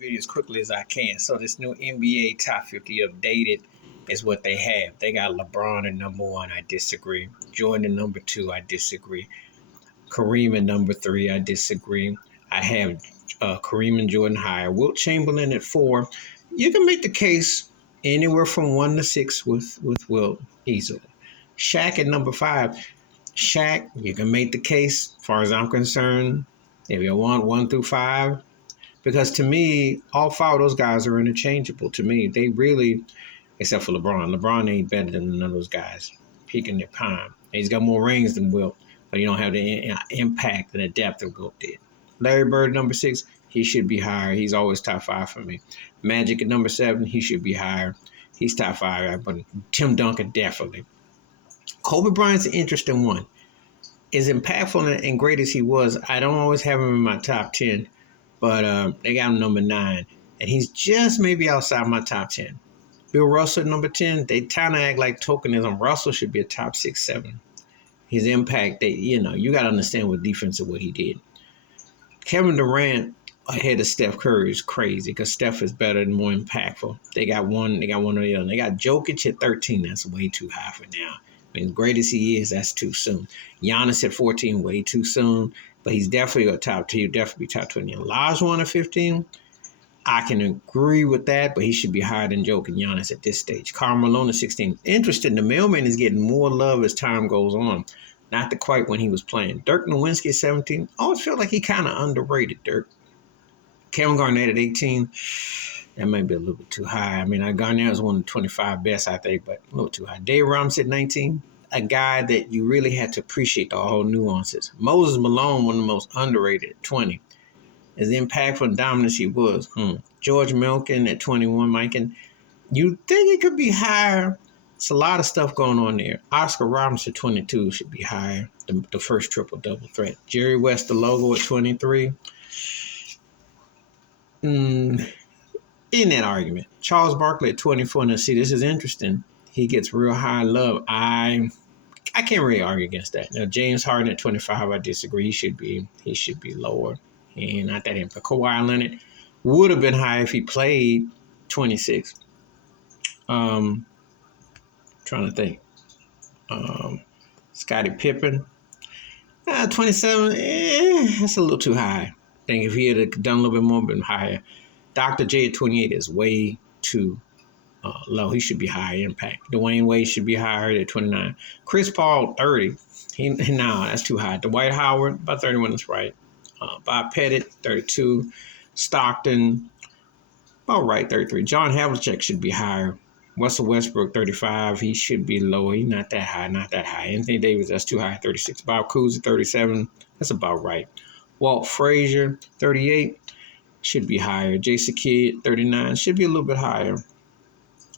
video as quickly as I can. So this new NBA Top 50 updated is what they have. They got LeBron at number one. I disagree. Jordan at number two. I disagree. Kareem at number three. I disagree. I have Kareem and Jordan higher. Wilt Chamberlain at four. You can make the case anywhere from one to six with Wilt easily. Shaq at number five. Shaq, you can make the case, as far as I'm concerned, if you want one through five. Because to me, all five of those guys are interchangeable. To me, they really, except for LeBron. LeBron ain't better than none of those guys peaking their prime. He's got more rings than Wilt, but he don't have the impact and the depth that Wilt did. Larry Bird, number six, he should be higher. He's always top five for me. Magic at number seven, he should be higher. He's top five, but Tim Duncan definitely. Kobe Bryant's an interesting one. As impactful and great as he was, I don't always have him in my top 10, but they got him number 9, and he's just maybe outside my top 10. Bill Russell, number 10, they kind of act like tokenism. Russell should be a top 6, 7. His impact, you got to understand what defense and what he did. Kevin Durant ahead of Steph Curry is crazy because Steph is better and more impactful. They got one or the other. They got Jokic at 13. That's way too high for now. I mean, as great as he is, that's too soon. Giannis at 14, way too soon. But he's definitely a top 2. He'll definitely be top 20. Olajuwon at 15, I can agree with that, but he should be higher than Jokic and Giannis at this stage. Karl Malone at 16. Interesting, the mailman is getting more love as time goes on. Not quite when he was playing. Dirk Nowitzki at 17. I always feel like he kind of underrated, Dirk. Kevin Garnett at 18. That might be a little bit too high. I mean, Garnett was one of the 25 best, I think, but a little too high. Dave Robinson at 19. A guy that you really had to appreciate the whole nuances. Moses Malone, one of the most underrated at 20. As impactful and dominant he was. George Mikan at 21, Mike. And you think it could be higher. It's a lot of stuff going on there. Oscar Robertson at 22 should be higher. The first triple-double threat. Jerry West, the logo at 23. In that argument. Charles Barkley at 24. Now, see, this is interesting. He gets real high love. I can't really argue against that. Now, James Harden at 25, I disagree. He should be lower. And not that impact. Kawhi Leonard would have been high if he played 26. Trying to think. Scottie Pippen. 27, that's a little too high. I think if he had done a little bit more, been higher. Dr. J at 28 is way too low. He should be higher impact. Dwayne Wade should be higher at 29. Chris Paul, 30. That's too high. Dwight Howard, about 31 is right. Bob Pettit, 32. Stockton, about right, 33. John Havlicek should be higher. Russell Westbrook, 35. He should be lower. He's not that high. Anthony Davis, that's too high, 36. Bob Cousy, 37. That's about right. Walt Frazier, 38. Should be higher. Jason Kidd, 39. Should be a little bit higher.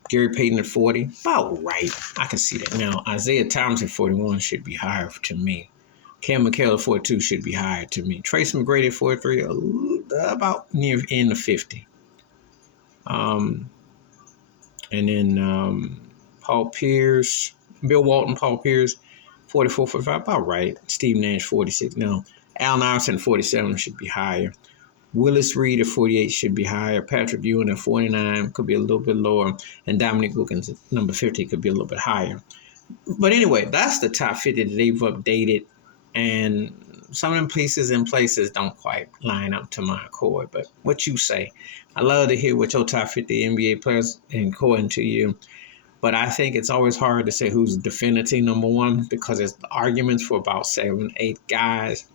Gary Payton at 40. About right. I can see that. Now, Isaiah Thomas at 41 should be higher to me. Cam McHale at 42 should be higher to me. Tracy McGrady at 43, about near end of 50. And then Paul Pierce, Bill Walton, Paul Pierce, 44, 45, about right. Steve Nash, 46. Now, Allen Iverson, 47 should be higher. Willis Reed at 48 should be higher. Patrick Ewing at 49 could be a little bit lower. And Dominique Wilkins at number 50 could be a little bit higher. But anyway, that's the top 50 that they've updated. And some of them pieces and places don't quite line up to my accord. But what you say? I love to hear what your top 50 NBA players according to you. But I think it's always hard to say who's definitively number one because there's arguments for about 7, 8 guys.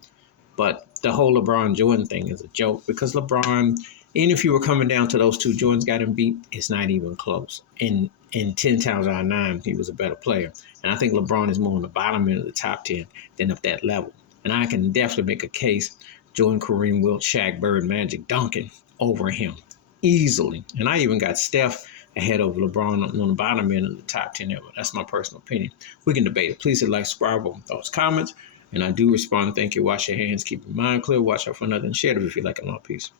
But the whole LeBron Jordan thing is a joke because LeBron, even if you were coming down to those two, Jordan's got him beat. It's not even close. And 10 times out of 9, he was a better player. And I think LeBron is more on the bottom end of the top 10 than up that level. And I can definitely make a case Jordan, Kareem, Wilt, Shaq, Bird, Magic, Duncan over him easily. And I even got Steph ahead of LeBron on the bottom end of the top 10 ever. That's my personal opinion. We can debate it. Please hit like, subscribe, open thoughts, comments. And I do respond. Thank you. Wash your hands. Keep your mind clear. Watch out for nothing. Share it if you like it. All peace.